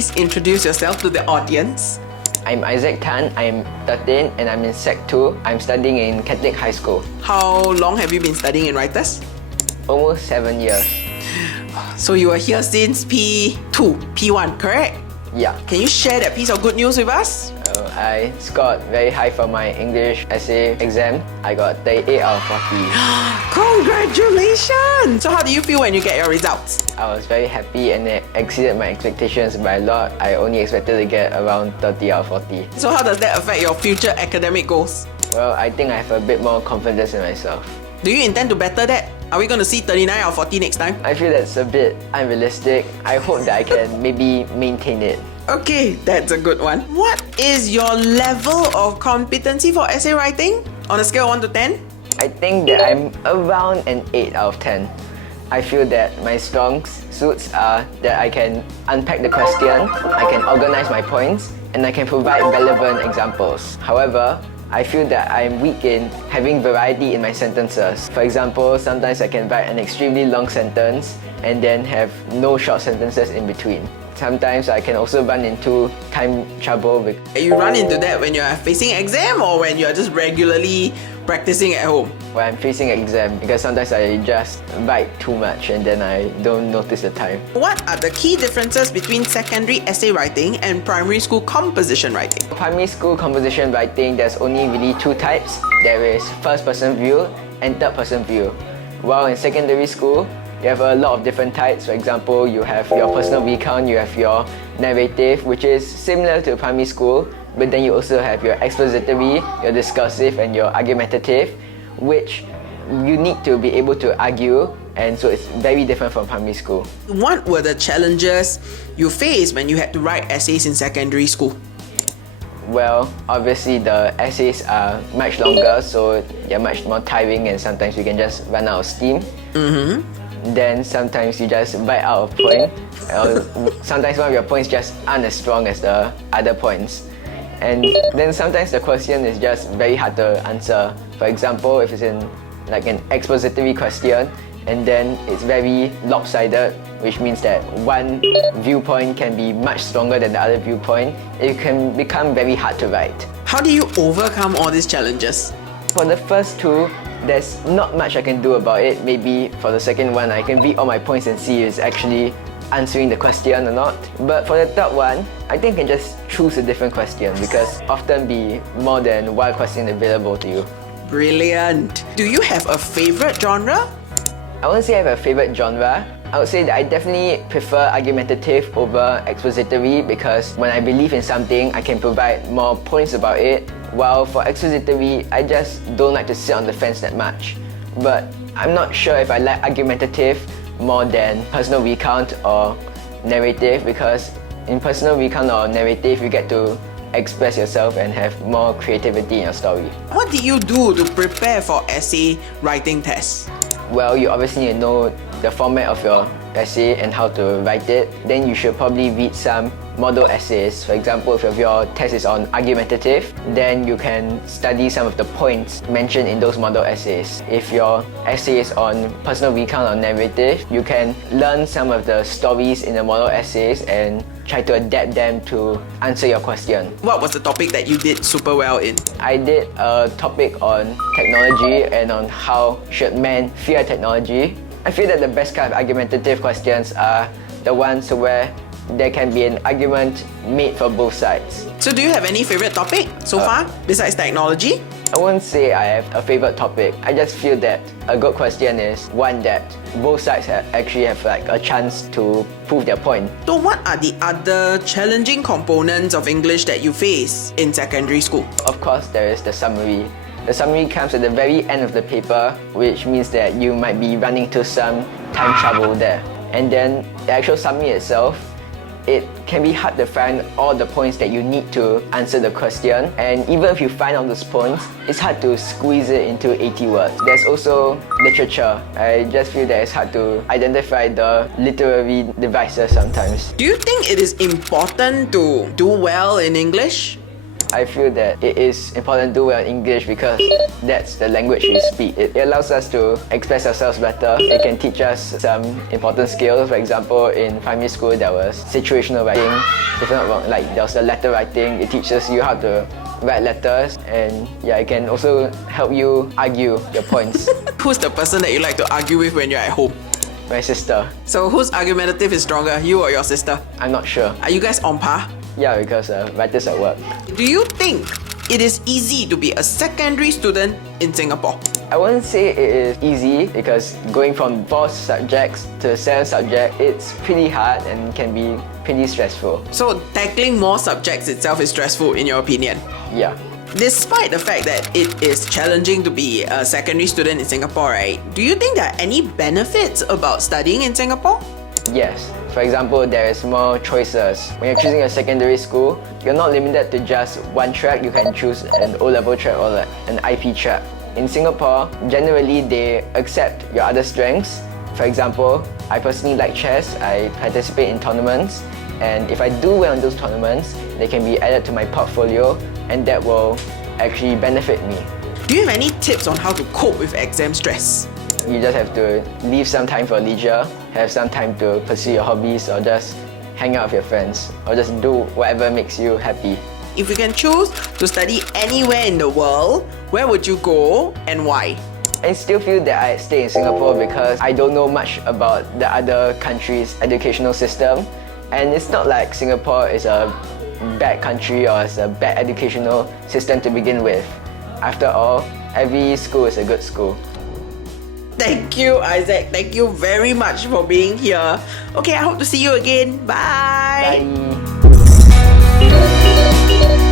please introduce yourself to the audience? I'm Isaac Tan, I'm 13 and I'm in Sec 2. I'm studying in Catholic High School. How long have you been studying in Writers? Almost 7 years. So you were here since P2, P1, correct? Yeah. Can you share that piece of good news with us? I scored very high for my English essay exam. I got 38 out of 40. Congratulations! So how do you feel when you get your results? I was very happy and it exceeded my expectations by a lot. I only expected to get around 30 out of 40. So how does that affect your future academic goals? Well, I think I have a bit more confidence in myself. Do you intend to better that? Are we going to see 39 out of 40 next time? I feel that's a bit unrealistic. I hope that I can maybe maintain it. Okay, that's a good one. What is your level of competency for essay writing? On a scale of 1 to 10? I think that I'm around an 8 out of 10. I feel that my strong suits are that I can unpack the question, I can organize my points, and I can provide relevant examples. However, I feel that I'm weak in having variety in my sentences. For example, sometimes I can write an extremely long sentence and then have no short sentences in between. Sometimes I can also run into time trouble. You run into that when you're facing exam or when you're just regularly practicing at home? When I'm facing exam, because sometimes I just write too much and then I don't notice the time. What are the key differences between secondary essay writing and primary school composition writing? Primary school composition writing, there's only really two types. There is first person view and third person view. While in secondary school, you have a lot of different types. For example, you have your personal recount, you have your narrative, which is similar to primary school, but then you also have your expository, your discursive, and your argumentative, which you need to be able to argue, and so it's very different from primary school. What were the challenges you faced when you had to write essays in secondary school? Well, obviously the essays are much longer, so they're much more tiring and sometimes you can just run out of steam. Then sometimes you just write out a point. Sometimes one of your points just aren't as strong as the other points. And then sometimes the question is just very hard to answer. For example, if it's in like an expository question and then it's very lopsided, which means that one viewpoint can be much stronger than the other viewpoint, it can become very hard to write. How do you overcome all these challenges? For the first two, there's not much I can do about it. Maybe for the second one, I can read all my points and see if it's actually answering the question or not. But for the third one, I think I can just choose a different question because often be more than one question available to you. Brilliant! Do you have a favorite genre? I won't say I have a favorite genre. I would say that I definitely prefer argumentative over expository because when I believe in something, I can provide more points about it. While for expository, I just don't like to sit on the fence that much. But I'm not sure if I like argumentative more than personal recount or narrative because in personal recount or narrative, you get to express yourself and have more creativity in your story. What did you do to prepare for essay writing tests? Well, you obviously need to know the format of your essay and how to write it. Then you should probably read some model essays. For example, if your test is on argumentative, then you can study some of the points mentioned in those model essays. If your essay is on personal recount or narrative, you can learn some of the stories in the model essays and try to adapt them to answer your question. What was the topic that you did super well in? I did a topic on technology and on how should men fear technology. I feel that the best kind of argumentative questions are the ones where there can be an argument made for both sides. So do you have any favorite topic so far besides technology? I won't say I have a favorite topic. I just feel that a good question is one that both sides actually have like a chance to prove their point. So what are the other challenging components of English that you face in secondary school? Of course, there is the summary. The summary comes at the very end of the paper, which means that you might be running into some time trouble there. And then the actual summary itself, it can be hard to find all the points that you need to answer the question, and even if you find all those points, it's hard to squeeze it into 80 words. There's also literature. I just feel that it's hard to identify the literary devices sometimes. Do you think it is important to do well in English? I feel that it is important to do well in English because that's the language we speak. It allows us to express ourselves better. It can teach us some important skills. For example, in primary school there was situational writing. If I'm not wrong, like there was the letter writing. It teaches you how to write letters, and yeah, it can also help you argue your points. Who's the person that you like to argue with when you're at home? My sister. So whose argumentative is stronger, you or your sister? I'm not sure. Are you guys on par? Yeah, because writers at work. Do you think it is easy to be a secondary student in Singapore? I wouldn't say it is easy because going from 4 subjects to 7 subjects, it's pretty hard and can be pretty stressful. So tackling more subjects itself is stressful in your opinion? Yeah. Despite the fact that it is challenging to be a secondary student in Singapore, right? Do you think there are any benefits about studying in Singapore? Yes. For example, there is more choices. When you're choosing a secondary school, you're not limited to just one track. You can choose an O-Level track or an IP track. In Singapore, generally they accept your other strengths. For example, I personally like chess. I participate in tournaments, and if I do well in those tournaments, they can be added to my portfolio, and that will actually benefit me. Do you have any tips on how to cope with exam stress? You just have to leave some time for leisure, have some time to pursue your hobbies, or just hang out with your friends, or just do whatever makes you happy. If you can choose to study anywhere in the world, where would you go and why? I still feel that I stay in Singapore because I don't know much about the other countries' educational system, and it's not like Singapore is a bad country or it's a bad educational system to begin with. After all, every school is a good school. Thank you, Isaac. Thank you very much for being here. Okay, I hope to see you again. Bye. Bye.